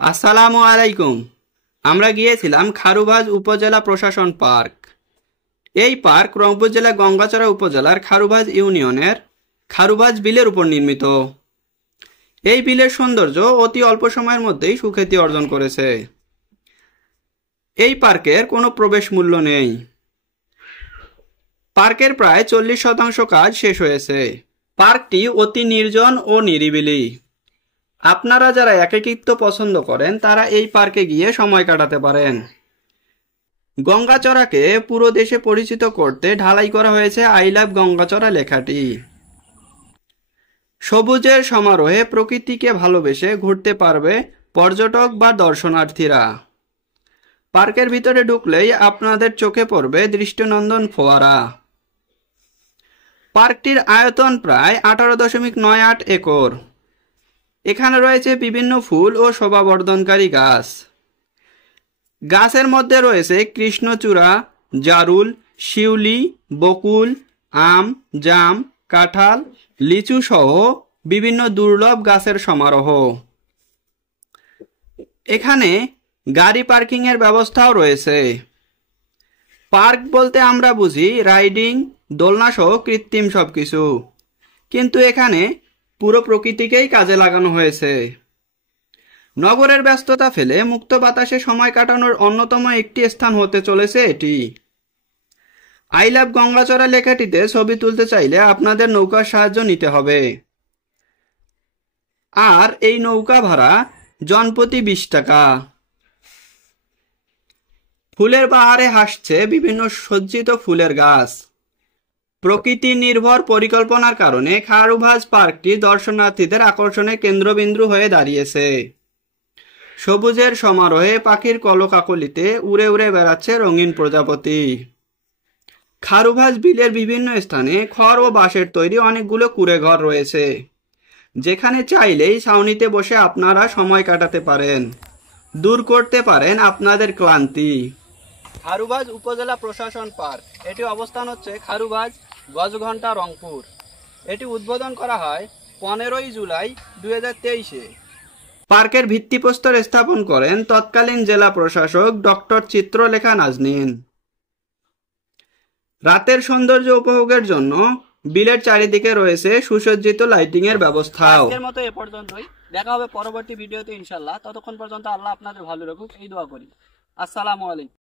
আসসালামু আলাইকুম। আমরা গিয়েছিলাম খারুভাজ উপজেলা প্রশাসন পার্ক। এই পার্ক রংপুর জেলা গঙ্গাচড়া উপজেলার খারুভাজ ইউনিয়নের খারুভাজ বিলের উপর নির্মিত। এই বিলের সৌন্দর্য অতি অল্প সময়ের মধ্যেই সুখ্যাতি অর্জন করেছে। এই পার্কের কোনো প্রবেশ মূল্য নেই। পার্কের প্রায় 40% কাজ শেষ হয়েছে। পার্কটি অতি নির্জন ও নিরিবিলি। আপনারা যারা একাকিত্ব পছন্দ করেন তারা এই পার্কে গিয়ে সময় কাটাতে পারেন। গঙ্গাচড়াকে পুরো দেশে পরিচিত করতে ঢালাই করা হয়েছে আই লাভ গঙ্গাচড়া লেখাটি। সবুজের সমারোহে প্রকৃতিকে ভালোবেসে ঘুরতে পারবে পর্যটক বা দর্শনার্থীরা। পার্কের ভিতরে ঢুকলেই আপনাদের চোখে পড়বে দৃষ্টিনন্দন ফোয়ারা। পার্কটির আয়তন প্রায় 18.98 একর। এখানে রয়েছে বিভিন্ন ফুল ও শোভাবর্ধনকারী গাছ। গাছের মধ্যে রয়েছে কৃষ্ণচূড়া, জারুল, শিউলি, বকুল, আম, জাম, কাঁঠাল, লিচু সহ বিভিন্ন দুর্লভ গাছের সমারোহ। এখানে গাড়ি পার্কিং এর ব্যবস্থাও রয়েছে। পার্ক বলতে আমরা বুঝি রাইডিং, দোলনা সহ কৃত্রিম সবকিছু, কিন্তু এখানে পুরো প্রকৃতিকেই কাজে লাগানো হয়েছে। নগরের ব্যস্ততা ফেলে মুক্ত বাতাসে সময় কাটানোর অন্যতম একটি স্থান হতে চলেছে এটি। আই লাভ গঙ্গাচড়া লেখাটিতে ছবি তুলতে চাইলে আপনাদের নৌকার সাহায্য নিতে হবে। আর এই নৌকা ভাড়া জনপ্রতি 20 টাকা। ফুলের বাহারে হাসছে বিভিন্ন সজ্জিত ফুলের গাছ। প্রকৃতি নির্ভর পরিকল্পনার কারণে খারুভাজ পার্কটি দর্শনার্থীদের আকর্ষণের কেন্দ্রবিন্দু হয়ে দাঁড়িয়েছে। সবুজের সমারোহে পাখির কলকাকলিতে উড়ে উড়ে বেড়াচ্ছে রঙিন প্রজাপতি। খারুভাজ বিলের বিভিন্ন স্থানে খড় ও বাঁশের তৈরি অনেকগুলো কুঁড়ে ঘর রয়েছে, যেখানে চাইলেই ছাউনিতে বসে আপনারা সময় কাটাতে পারেন, দূর করতে পারেন আপনাদের ক্লান্তি। খারুভাজ উপজেলা প্রশাসন পার্ক, এটি অবস্থান হচ্ছে খারুভাজ গজঘণ্টা, রংপুর। এটি উদ্বোধন করা হয় 15 জুলাই 2023-এ। পার্কের ভিত্তিপ্রস্তর স্থাপন করেন তৎকালীন জেলা প্রশাসক ডক্টর চিত্রলেখা নাজনীন। রাতের সৌন্দর্য উপভোগের জন্য বিলের চারিদিকে রয়েছে সুসজ্জিত লাইটিং এর ব্যবস্থা। আজকের মতো এ পর্যন্তই। দেখা হবে পরবর্তী ভিডিওতে ইনশাআল্লাহ। ততক্ষণ পর্যন্ত আল্লাহ আপনাদের ভালো রাখুক এই দোয়া করি। আসসালামু আলাইকুম।